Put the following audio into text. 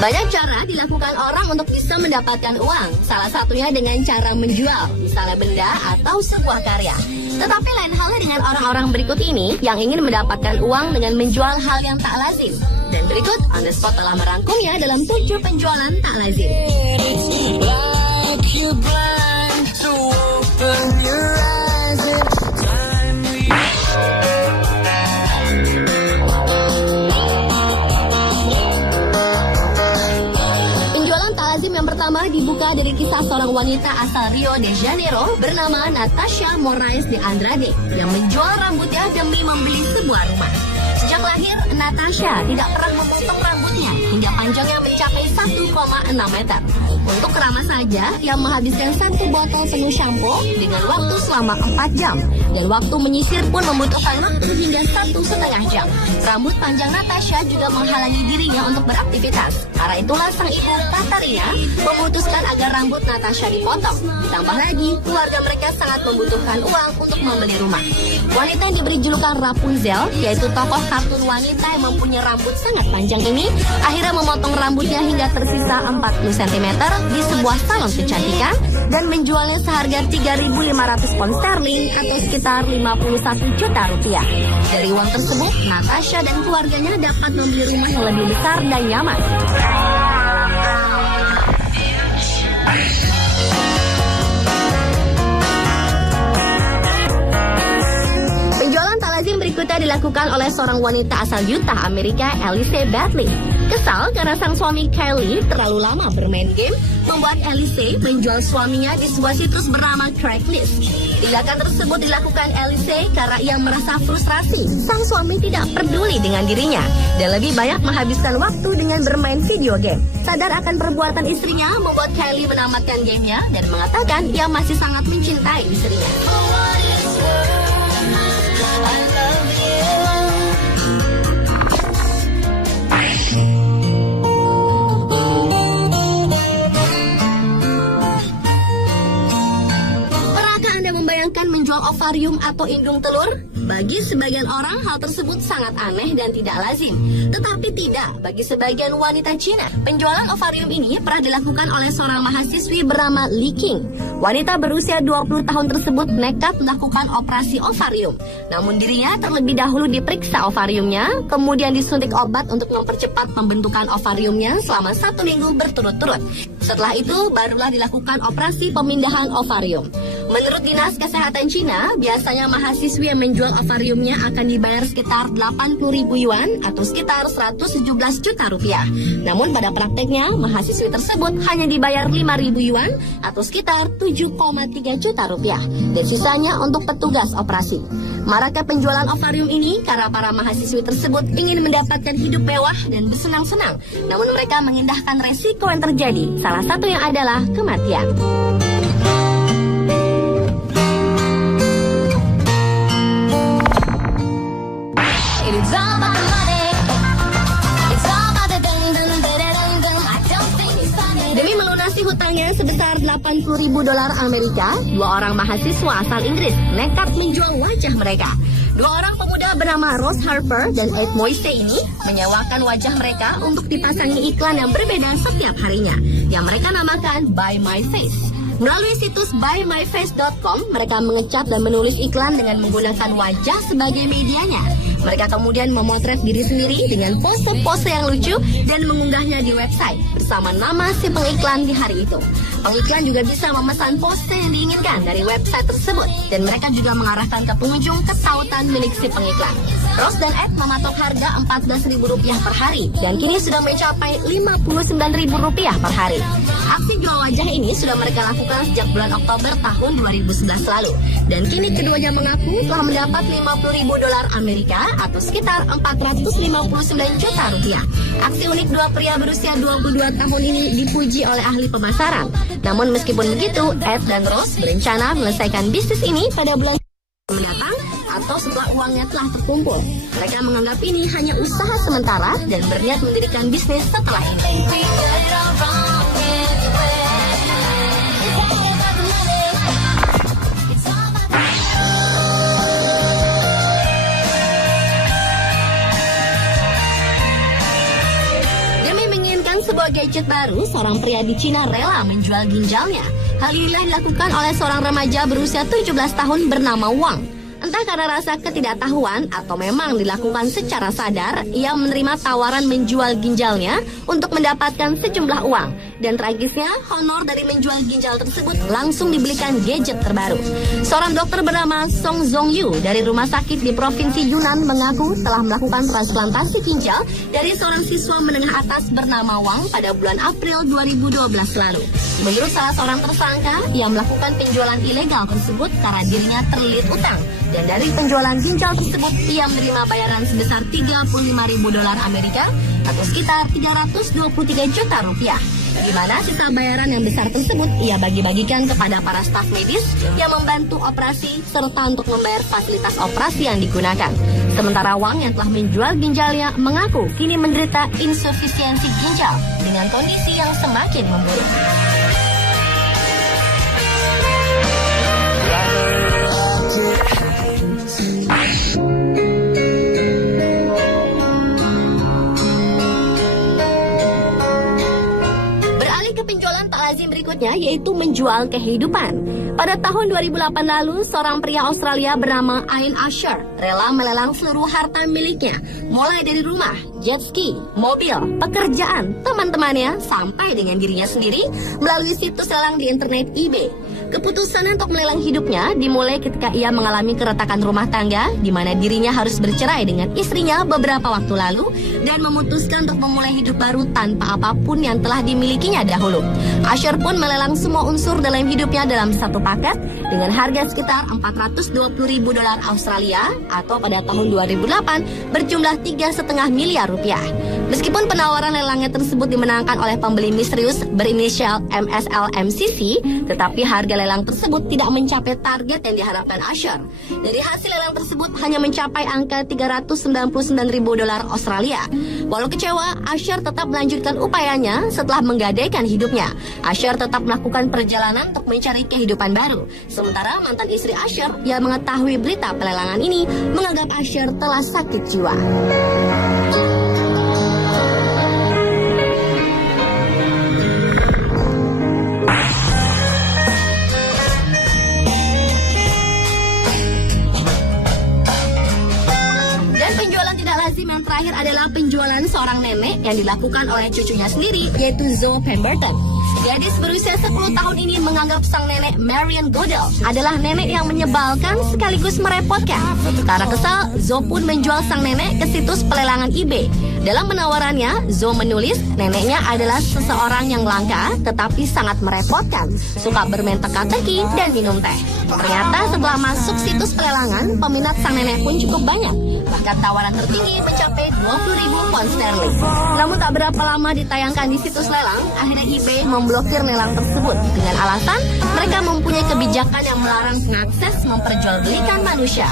Banyak cara dilakukan orang untuk bisa mendapatkan uang. Salah satunya dengan cara menjual, misalnya benda atau sebuah karya. Tetapi lain halnya dengan orang-orang berikut ini yang ingin mendapatkan uang dengan menjual hal yang tak lazim. Dan berikut On The Spot telah merangkumnya dalam 7 penjualan tak lazim. Yang pertama dibuka dari kisah seorang wanita asal Rio de Janeiro bernama Natasha Moraes de Andrade yang menjual rambutnya demi membeli sebuah rumah. Sejak lahir, Natasha tidak pernah memotong rambutnya hingga panjangnya mencapai 1,6 meter. Untuk keramas saja, ia menghabiskan 1 botol penuh shampoo dengan waktu selama 4 jam. Dan waktu menyisir pun membutuhkan waktu hingga 1,5 jam. Rambut panjang Natasha juga menghalangi dirinya untuk beraktivitas. Karena itulah sang ibu Katarina memutuskan agar rambut Natasha dipotong. Ditambah lagi, keluarga mereka sangat membutuhkan uang untuk membeli rumah. Wanita yang diberi julukan Rapunzel, yaitu tokoh kartun wanita yang mempunyai rambut sangat panjang ini, akhirnya memotong rambutnya hingga tersisa 40 cm di sebuah salon kecantikan dan menjualnya seharga 3.500 pound sterling atau sekitar 51 juta rupiah. Dari uang tersebut, Natasha dan keluarganya dapat membeli rumah yang lebih besar dan nyaman. Penjualan tak lazim berikutnya dilakukan oleh seorang wanita asal Utah, Amerika, Alice Batley. Kesal karena sang suami Kylie terlalu lama bermain game, membuat Alice menjual suaminya di sebuah situs bernama Craigslist. Tindakan tersebut dilakukan Alice karena ia merasa frustrasi. Sang suami tidak peduli dengan dirinya dan lebih banyak menghabiskan waktu dengan bermain video game. Sadar akan perbuatan istrinya, membuat Kylie menamatkan gamenya dan mengatakan ia masih sangat mencintai istrinya. Menjual ovarium atau indung telur? Bagi sebagian orang hal tersebut sangat aneh dan tidak lazim. Tetapi tidak bagi sebagian wanita Cina. Penjualan ovarium ini pernah dilakukan oleh seorang mahasiswi bernama Li Qing. Wanita berusia 20 tahun tersebut nekat melakukan operasi ovarium. Namun dirinya terlebih dahulu diperiksa ovariumnya, kemudian disuntik obat untuk mempercepat pembentukan ovariumnya selama 1 minggu berturut-turut. Setelah itu barulah dilakukan operasi pemindahan ovarium. Menurut Dinas Kesehatan Cina, biasanya mahasiswi yang menjual ovariumnya akan dibayar sekitar 80.000 yuan atau sekitar 117 juta rupiah. Namun pada prakteknya, mahasiswi tersebut hanya dibayar 5.000 yuan atau sekitar 7,3 juta rupiah. Dan sisanya untuk petugas operasi. Maraknya penjualan ovarium ini karena para mahasiswi tersebut ingin mendapatkan hidup mewah dan bersenang-senang. Namun mereka mengindahkan resiko yang terjadi. Salah satunya adalah kematian. Demi melunasi hutangnya sebesar 80.000 dolar Amerika, 2 orang mahasiswa asal Inggris nekat menjual wajah mereka. 2 orang pemuda bernama Rose Harper dan Ed Moise ini menyewakan wajah mereka untuk dipasangi iklan yang berbeda setiap harinya, yang mereka namakan Buy My Face. Melalui situs buymyface.com, mereka mengecat dan menulis iklan dengan menggunakan wajah sebagai medianya. Mereka kemudian memotret diri sendiri dengan pose-pose yang lucu dan mengunggahnya di website bersama nama si pengiklan di hari itu. Pengiklan juga bisa memesan pose yang diinginkan dari website tersebut dan mereka juga mengarahkan ke pengunjung ke tautan milik si pengiklan. Rose dan Ed mematok harga Rp14.000 per hari dan kini sudah mencapai Rp59.000 per hari. Aksi jual wajah ini sudah mereka lakukan sejak bulan Oktober tahun 2011 lalu dan kini keduanya mengaku telah mendapat 50.000 dolar Amerika atau sekitar 459 juta rupiah. Aksi unik 2 pria berusia 22 tahun ini dipuji oleh ahli pemasaran. Namun meskipun begitu, Ed dan Rose berencana menyelesaikan bisnis ini pada bulan mendatang atau setelah uangnya telah terkumpul. Mereka menganggap ini hanya usaha sementara dan berniat mendirikan bisnis setelah ini. Sebuah sebuah gadget baru, seorang pria di Cina rela menjual ginjalnya. Hal inilah dilakukan oleh seorang remaja berusia 17 tahun bernama Wang. Entah karena rasa ketidaktahuan atau memang dilakukan secara sadar, ia menerima tawaran menjual ginjalnya untuk mendapatkan sejumlah uang. Dan tragisnya, honor dari menjual ginjal tersebut langsung dibelikan gadget terbaru. Seorang dokter bernama Song Zhongyu dari rumah sakit di Provinsi Yunnan mengaku telah melakukan transplantasi ginjal dari seorang siswa menengah atas bernama Wang pada bulan April 2012 lalu. Menurut salah seorang tersangka, ia melakukan penjualan ilegal tersebut karena dirinya terlilit utang. Dan dari penjualan ginjal tersebut, ia menerima bayaran sebesar 35.000 dolar Amerika atau sekitar 323 juta rupiah. Di mana sisa bayaran yang besar tersebut ia bagi-bagikan kepada para staf medis yang membantu operasi serta untuk membayar fasilitas operasi yang digunakan. Sementara Wang yang telah menjual ginjalnya mengaku kini menderita insufisiensi ginjal dengan kondisi yang semakin memburuk. Berikutnya yaitu menjual kehidupan. Pada tahun 2008 lalu, seorang pria Australia bernama Ian Asher rela melelang seluruh harta miliknya, mulai dari rumah, jet ski, mobil, pekerjaan, teman-temannya, sampai dengan dirinya sendiri melalui situs lelang di internet eBay. Keputusan untuk melelang hidupnya dimulai ketika ia mengalami keretakan rumah tangga, di mana dirinya harus bercerai dengan istrinya beberapa waktu lalu dan memutuskan untuk memulai hidup baru tanpa apapun yang telah dimilikinya dahulu. Asher pun melelang semua unsur dalam hidupnya dalam satu paket dengan harga sekitar 420.000 dolar Australia atau pada tahun 2008 berjumlah 3,5 miliar rupiah. Meskipun penawaran lelangnya tersebut dimenangkan oleh pembeli misterius berinisial MSL-MCC, tetapi harga lelang tersebut tidak mencapai target yang diharapkan Asher. Dari hasil lelang tersebut hanya mencapai angka 399.000 dolar Australia. Walau kecewa, Asher tetap melanjutkan upayanya setelah menggadaikan hidupnya. Asher tetap melakukan perjalanan untuk mencari kehidupan baru. Sementara mantan istri Asher yang mengetahui berita pelelangan ini menganggap Asher telah sakit jiwa. Yang terakhir adalah penjualan seorang nenek yang dilakukan oleh cucunya sendiri, yaitu Zoe Pemberton. Gadis berusia 10 tahun ini menganggap sang nenek Marion Goodell adalah nenek yang menyebalkan sekaligus merepotkan. Karena kesal, Zoe pun menjual sang nenek ke situs pelelangan eBay. Dalam penawarannya, Zoe menulis neneknya adalah seseorang yang langka tetapi sangat merepotkan, suka bermain teka-teki dan minum teh. Ternyata setelah masuk situs pelelangan, peminat sang nenek pun cukup banyak. Bahkan tawaran tertinggi mencapai 20.000 pound sterling. Namun tak berapa lama ditayangkan di situs lelang, akhirnya eBay memblokir lelang tersebut dengan alasan mereka mempunyai kebijakan yang melarang pengakses memperjualbelikan manusia.